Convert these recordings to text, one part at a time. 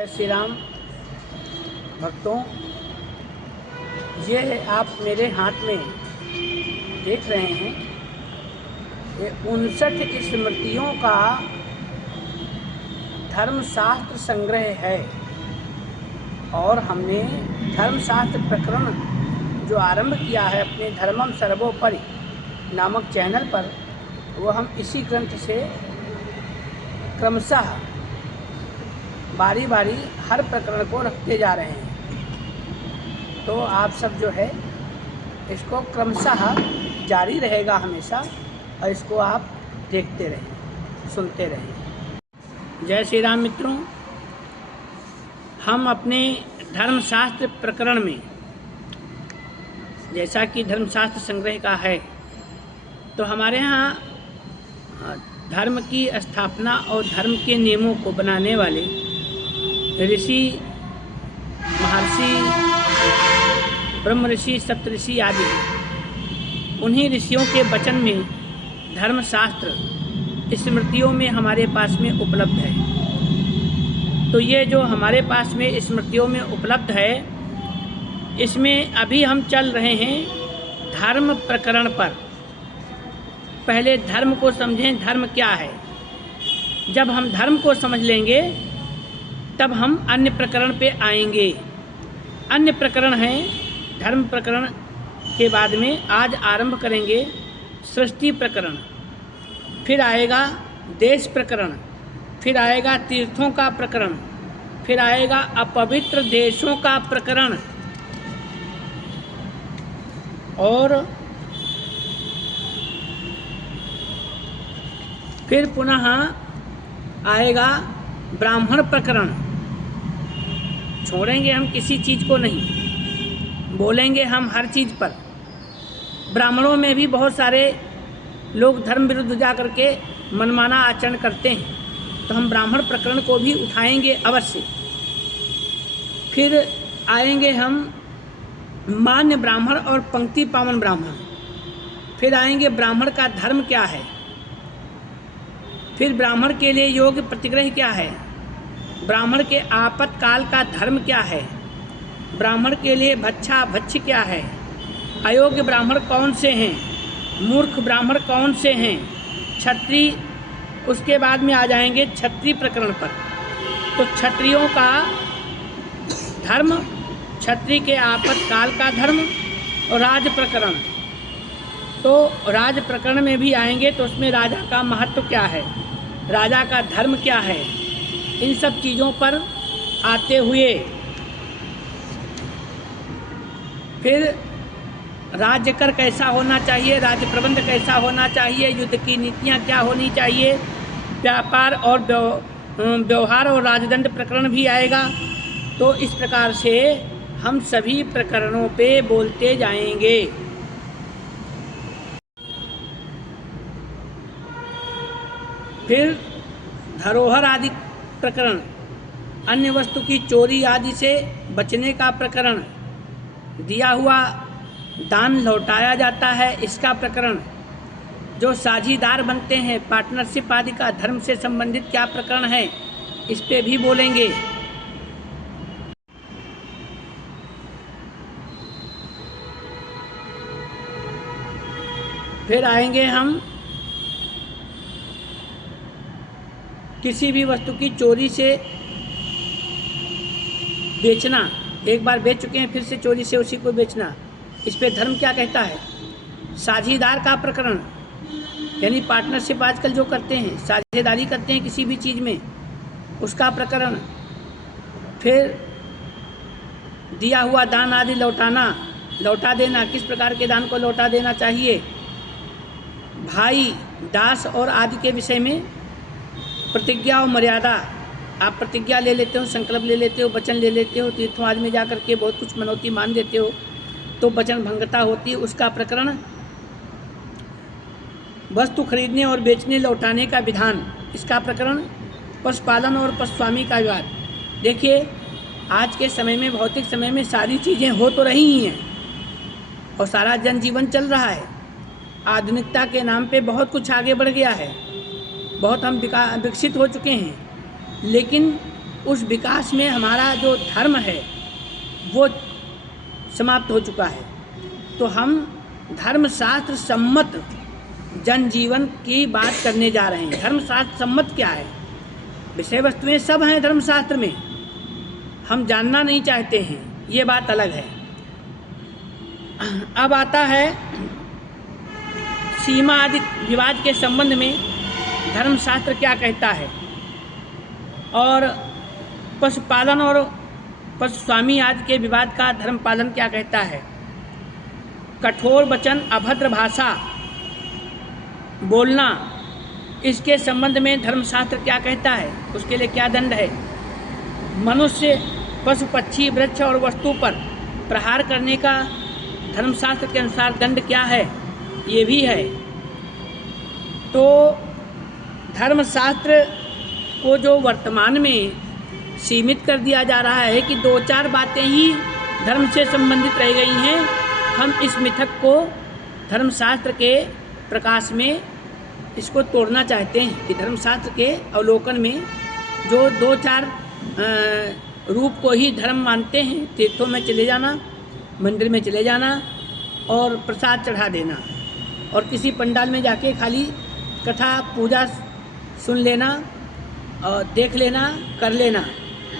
जय श्री राम भक्तों, ये आप मेरे हाथ में देख रहे हैं, ये 59 स्मृतियों का धर्मशास्त्र संग्रह है। और हमने धर्मशास्त्र प्रकरण जो आरंभ किया है अपने धर्मम सर्वोपरि नामक चैनल पर, वो हम इसी ग्रंथ से क्रमशः बारी बारी हर प्रकरण को रखते जा रहे हैं। तो आप सब जो है इसको क्रमशः जारी रहेगा हमेशा, और इसको आप देखते रहें, सुनते रहें। जय श्री राम मित्रों, हम अपने धर्मशास्त्र प्रकरण में, जैसा कि धर्मशास्त्र संग्रह का है, तो हमारे यहाँ धर्म की स्थापना और धर्म के नियमों को बनाने वाले ऋषि, महर्षि, ब्रह्म ऋषि, सप्तऋषि आदि, उन्हीं ऋषियों के वचन में धर्मशास्त्र स्मृतियों में हमारे पास में उपलब्ध है। तो ये जो हमारे पास में स्मृतियों में उपलब्ध है, इसमें अभी हम चल रहे हैं धर्म प्रकरण पर। पहले धर्म को समझें, धर्म क्या है। जब हम धर्म को समझ लेंगे तब हम अन्य प्रकरण पे आएंगे। अन्य प्रकरण हैं धर्म प्रकरण के बाद में आज आरंभ करेंगे सृष्टि प्रकरण, फिर आएगा देश प्रकरण, फिर आएगा तीर्थों का प्रकरण, फिर आएगा अपवित्र देशों का प्रकरण, और फिर पुनः आएगा ब्राह्मण प्रकरण। छोड़ेंगे हम किसी चीज़ को नहीं, बोलेंगे हम हर चीज़ पर। ब्राह्मणों में भी बहुत सारे लोग धर्म विरुद्ध जा करके मनमाना आचरण करते हैं, तो हम ब्राह्मण प्रकरण को भी उठाएंगे अवश्य। फिर आएंगे हम मान्य ब्राह्मण और पंक्ति पावन ब्राह्मण, फिर आएंगे ब्राह्मण का धर्म क्या है, फिर ब्राह्मण के लिए योग्य प्रतिग्रह क्या है, ब्राह्मण के आपातकाल का धर्म क्या है, ब्राह्मण के लिए भच्छा भक्ष्य क्या है, अयोग्य ब्राह्मण कौन से हैं, मूर्ख ब्राह्मण कौन से हैं, क्षत्रिय। उसके बाद में आ जाएंगे क्षत्रिय प्रकरण पर। तो क्षत्रियों का धर्म, क्षत्रिय के आपातकाल का धर्म और राज प्रकरण। तो राज प्रकरण में भी आएंगे तो उसमें राजा का महत्व क्या है, राजा का धर्म क्या है, इन सब चीज़ों पर आते हुए फिर राज्य कर कैसा होना चाहिए, राज्य प्रबंध कैसा होना चाहिए, युद्ध की नीतियाँ क्या होनी चाहिए, व्यापार और व्यवहार और राजदंड प्रकरण भी आएगा। तो इस प्रकार से हम सभी प्रकरणों पे बोलते जाएंगे। फिर धरोहर आदि प्रकरण, अन्य वस्तु की चोरी आदि से बचने का प्रकरण, दिया हुआ दान लौटाया जाता है इसका प्रकरण, जो साझीदार बनते हैं पार्टनरशिप आदि का धर्म से संबंधित क्या प्रकरण है, इस पे भी बोलेंगे। फिर आएंगे हम किसी भी वस्तु की चोरी से बेचना, एक बार बेच चुके हैं फिर से चोरी से उसी को बेचना, इस पे धर्म क्या कहता है। साझीदार का प्रकरण, यानी पार्टनरशिप आजकल जो करते हैं, साझेदारी करते हैं किसी भी चीज़ में, उसका प्रकरण। फिर दिया हुआ दान आदि लौटा देना, किस प्रकार के दान को लौटा देना चाहिए। भाई, दास और आदि के विषय में प्रतिज्ञा और मर्यादा, आप प्रतिज्ञा ले लेते हो, संकल्प ले लेते हो, वचन ले लेते हो, तीर्थों आदि में जा कर के बहुत कुछ मनौती मान देते हो तो वचन भंगता होती है, उसका प्रकरण। वस्तु खरीदने और बेचने लौटाने का विधान, इसका प्रकरण। पशुपालन और पशुस्वामी का विवाद। देखिए आज के समय में, भौतिक समय में सारी चीज़ें हो तो रही ही हैं और सारा जनजीवन चल रहा है। आधुनिकता के नाम पे बहुत कुछ आगे बढ़ गया है, बहुत हम विकसित हो चुके हैं, लेकिन उस विकास में हमारा जो धर्म है वो समाप्त हो चुका है। तो हम धर्मशास्त्र सम्मत जनजीवन की बात करने जा रहे हैं। धर्मशास्त्र सम्मत क्या है? विषय वस्तुएं सब हैं धर्मशास्त्र में, हम जानना नहीं चाहते हैं, ये बात अलग है। अब आता है सीमा आदि विवाद के संबंध में धर्मशास्त्र क्या कहता है, और पशुपालन और पशु स्वामी आदि के विवाद का धर्मपालन क्या कहता है। कठोर वचन, अभद्र भाषा बोलना, इसके संबंध में धर्मशास्त्र क्या कहता है, उसके लिए क्या दंड है। मनुष्य, पशु, पक्षी, वृक्ष और वस्तु पर प्रहार करने का धर्मशास्त्र के अनुसार दंड क्या है, ये भी है। तो धर्मशास्त्र को जो वर्तमान में सीमित कर दिया जा रहा है कि 2-4 बातें ही धर्म से संबंधित रह गई हैं, हम इस मिथक को धर्मशास्त्र के प्रकाश में इसको तोड़ना चाहते हैं कि धर्मशास्त्र के अवलोकन में जो 2-4 रूप को ही धर्म मानते हैं, तीर्थों में चले जाना, मंदिर में चले जाना और प्रसाद चढ़ा देना, और किसी पंडाल में जाके खाली कथा पूजा सुन लेना और देख लेना, कर लेना,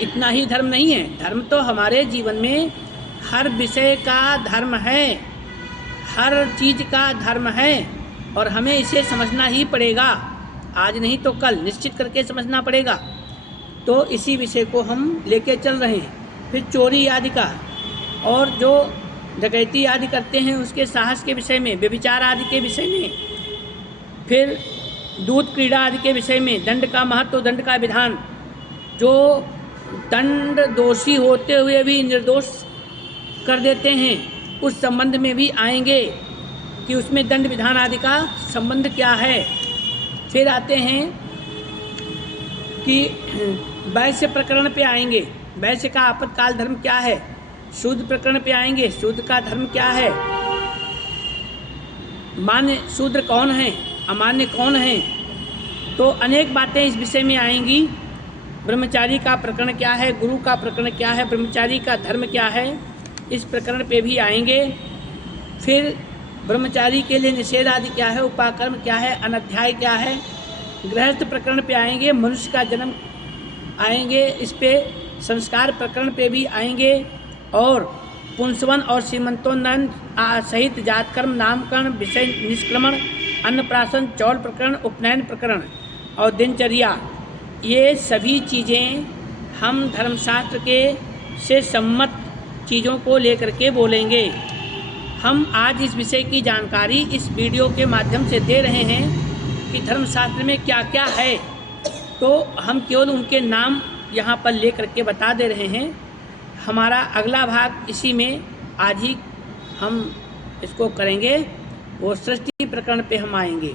इतना ही धर्म नहीं है। धर्म तो हमारे जीवन में हर विषय का धर्म है, हर चीज़ का धर्म है, और हमें इसे समझना ही पड़ेगा। आज नहीं तो कल निश्चित करके समझना पड़ेगा। तो इसी विषय को हम लेके चल रहे हैं। फिर चोरी आदि का, और जो डकैती आदि करते हैं उसके साहस के विषय में, व्यभिचार आदि के विषय में, फिर दूध क्रीड़ा आदि के विषय में, दंड का महत्व, दंड का विधान, जो दंड दोषी होते हुए भी निर्दोष कर देते हैं, उस संबंध में भी आएंगे कि उसमें दंड विधान आदि का संबंध क्या है। फिर आते हैं कि वैश्य प्रकरण पे आएंगे, वैश्य का आपातकाल धर्म क्या है। शूद्र प्रकरण पे आएंगे, शूद्र का धर्म क्या है, मान्य शूद्र कौन है, अमान्य कौन है। तो अनेक बातें इस विषय में आएंगी। ब्रह्मचारी का प्रकरण क्या है, गुरु का प्रकरण क्या है, ब्रह्मचारी का धर्म क्या है, इस प्रकरण पे भी आएंगे। फिर ब्रह्मचारी के लिए निषेध आदि क्या है, उपाकर्म क्या है, अनध्याय क्या है। गृहस्थ प्रकरण पे आएंगे, मनुष्य का जन्म आएंगे, इस पे संस्कार प्रकरण पे भी आएंगे, और पुंसवन और सीमंतोन्नयन सहित जातकर्म, नामकरण, विषय निष्क्रमण, अन्नप्राशन, चौल प्रकरण, उपनयन प्रकरण और दिनचर्या, ये सभी चीज़ें हम धर्मशास्त्र के से सम्मत चीज़ों को लेकर के बोलेंगे। हम आज इस विषय की जानकारी इस वीडियो के माध्यम से दे रहे हैं कि धर्मशास्त्र में क्या क्या है। तो हम केवल उनके नाम यहाँ पर ले करके बता दे रहे हैं। हमारा अगला भाग इसी में आज ही हम इसको करेंगे, वो सृष्टि प्रकरण पे हम आएंगे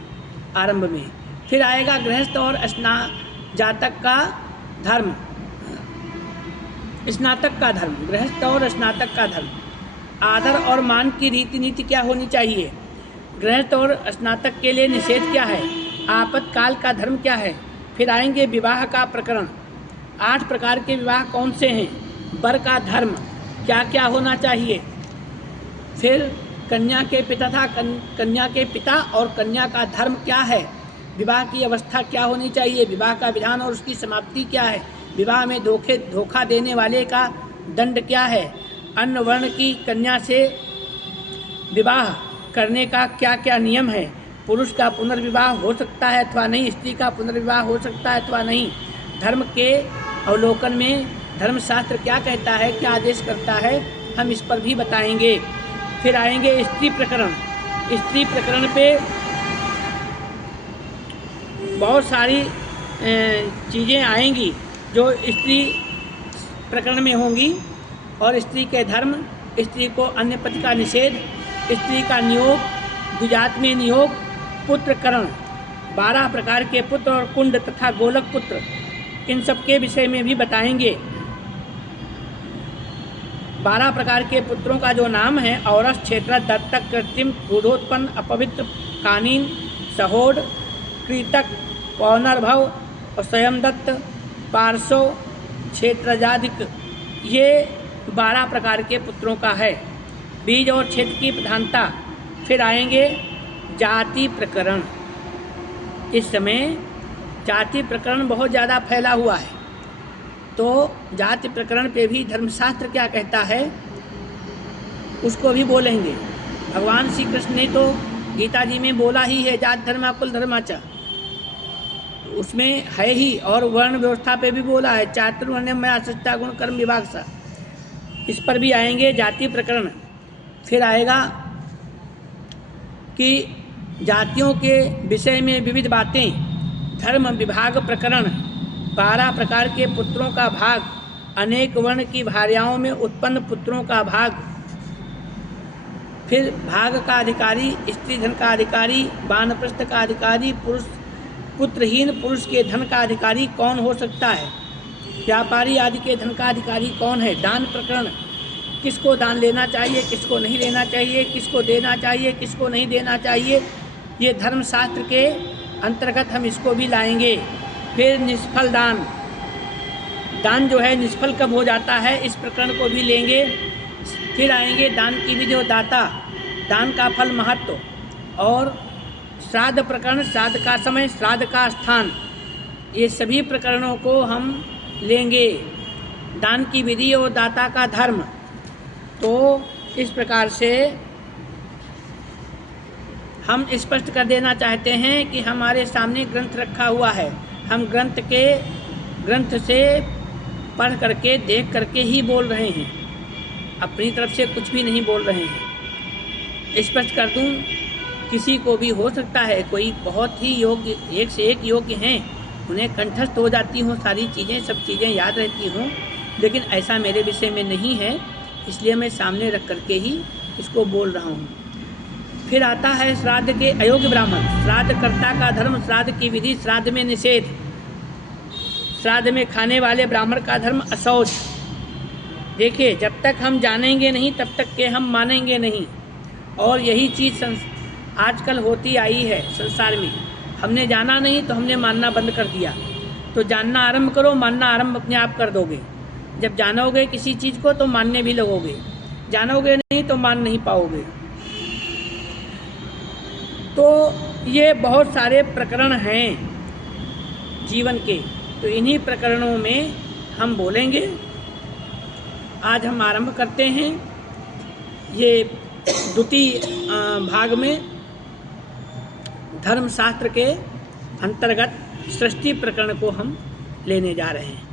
आरंभ में। फिर आएगा गृहस्थ और जातक का धर्म, स्नातक का धर्म, गृहस्थ और स्नातक का धर्म, आदर और मान की रीति नीति क्या होनी चाहिए, गृहस्थ और स्नातक के लिए निषेध क्या है, आपातकाल का धर्म क्या है। फिर आएंगे विवाह का प्रकरण, 8 प्रकार के विवाह कौन से हैं, वर का धर्म क्या क्या होना चाहिए। फिर कन्या के पिता था, कन्या के पिता और कन्या का धर्म क्या है, विवाह की अवस्था क्या होनी चाहिए, विवाह का विधान और उसकी समाप्ति क्या है, विवाह में धोखा देने वाले का दंड क्या है, अन्य वर्ण की कन्या से विवाह करने का क्या क्या नियम है, पुरुष का पुनर्विवाह हो सकता है अथवा नहीं, स्त्री का पुनर्विवाह हो सकता है अथवा नहीं। धर्म के अवलोकन में धर्मशास्त्र क्या कहता है, क्या आदेश करता है, हम इस पर भी बताएंगे। फिर आएंगे स्त्री प्रकरण। स्त्री प्रकरण पे बहुत सारी चीज़ें आएंगी जो स्त्री प्रकरण में होंगी, और स्त्री के धर्म, स्त्री को अन्य पति का निषेध, स्त्री का नियोग, द्विजात में नियोग, पुत्रकरण, 12 प्रकार के पुत्र और कुंड तथा गोलक पुत्र, इन सब के विषय में भी बताएंगे। 12 प्रकार के पुत्रों का जो नाम है, औरस, क्षेत्र, दत्तक, कृत्रिम, रूढ़ोत्पन्न, अपवित्र, कानीन, सहोड, कृतक, पौनर्भव और स्वयंदत्त, पार्श्व, क्षेत्रजादिक, ये 12 प्रकार के पुत्रों का है। बीज और क्षेत्र की प्रधानता। फिर आएंगे जाति प्रकरण। इस समय जाति प्रकरण बहुत ज़्यादा फैला हुआ है, तो जाति प्रकरण पे भी धर्मशास्त्र क्या कहता है उसको भी बोलेंगे। भगवान श्री कृष्ण ने तो गीता जी में बोला ही है, जात धर्मा कुल धर्माचा, उसमें है ही। और वर्ण व्यवस्था पे भी बोला है, चातुर्वर्ण्यम मया सृष्टा गुण कर्म विभाग सा, इस पर भी आएंगे जाति प्रकरण। फिर आएगा कि जातियों के विषय में विविध बातें, धर्म विभाग प्रकरण, 12 प्रकार के पुत्रों का भाग, अनेक वर्ण की भार्याओं में उत्पन्न पुत्रों का भाग, फिर भाग का अधिकारी, स्त्री धन का अधिकारी, वानप्रस्थ का अधिकारी, पुरुष पुत्रहीन पुरुष के धन का अधिकारी कौन हो सकता है, व्यापारी आदि के धन का अधिकारी कौन है। दान प्रकरण, किसको दान लेना चाहिए, किसको नहीं लेना चाहिए, किसको देना चाहिए, किसको नहीं देना चाहिए, ये धर्मशास्त्र के अंतर्गत हम इसको भी लाएंगे। फिर निष्फल दान, दान जो है निष्फल कब हो जाता है, इस प्रकरण को भी लेंगे। फिर आएंगे दान की विधि और दाता, दान का फल महत्व, और श्राद्ध प्रकरण, श्राद्ध का समय, श्राद्ध का स्थान, ये सभी प्रकरणों को हम लेंगे। दान की विधि और दाता का धर्म। तो इस प्रकार से हम स्पष्ट कर देना चाहते हैं कि हमारे सामने ग्रंथ रखा हुआ है, हम ग्रंथ से पढ़ करके देख करके ही बोल रहे हैं, अपनी तरफ से कुछ भी नहीं बोल रहे हैं। स्पष्ट कर दूं, किसी को भी हो सकता है कोई बहुत ही योग्य, एक से एक योग्य हैं, उन्हें कंठस्थ हो जाती हों सारी चीज़ें, सब चीज़ें याद रहती हों, लेकिन ऐसा मेरे विषय में नहीं है, इसलिए मैं सामने रख करके ही इसको बोल रहा हूँ। फिर आता है श्राद्ध के अयोग्य ब्राह्मण, श्राद्धकर्ता का धर्म, श्राद्ध की विधि, श्राद्ध में निषेध, श्राद्ध में खाने वाले ब्राह्मण का धर्म अशौच। देखिए, जब तक हम जानेंगे नहीं तब तक के हम मानेंगे नहीं, और यही चीज़ आजकल होती आई है संसार में। हमने जाना नहीं तो हमने मानना बंद कर दिया, तो जानना आरंभ करो, मानना आरंभ अपने आप कर दोगे। जब जानोगे किसी चीज़ को तो मानने भी लगोगे, जानोगे नहीं तो मान नहीं पाओगे। तो ये बहुत सारे प्रकरण हैं जीवन के, तो इन्हीं प्रकरणों में हम बोलेंगे। आज हम आरंभ करते हैं ये द्वितीय भाग में, धर्मशास्त्र के अंतर्गत सृष्टि प्रकरण को हम लेने जा रहे हैं।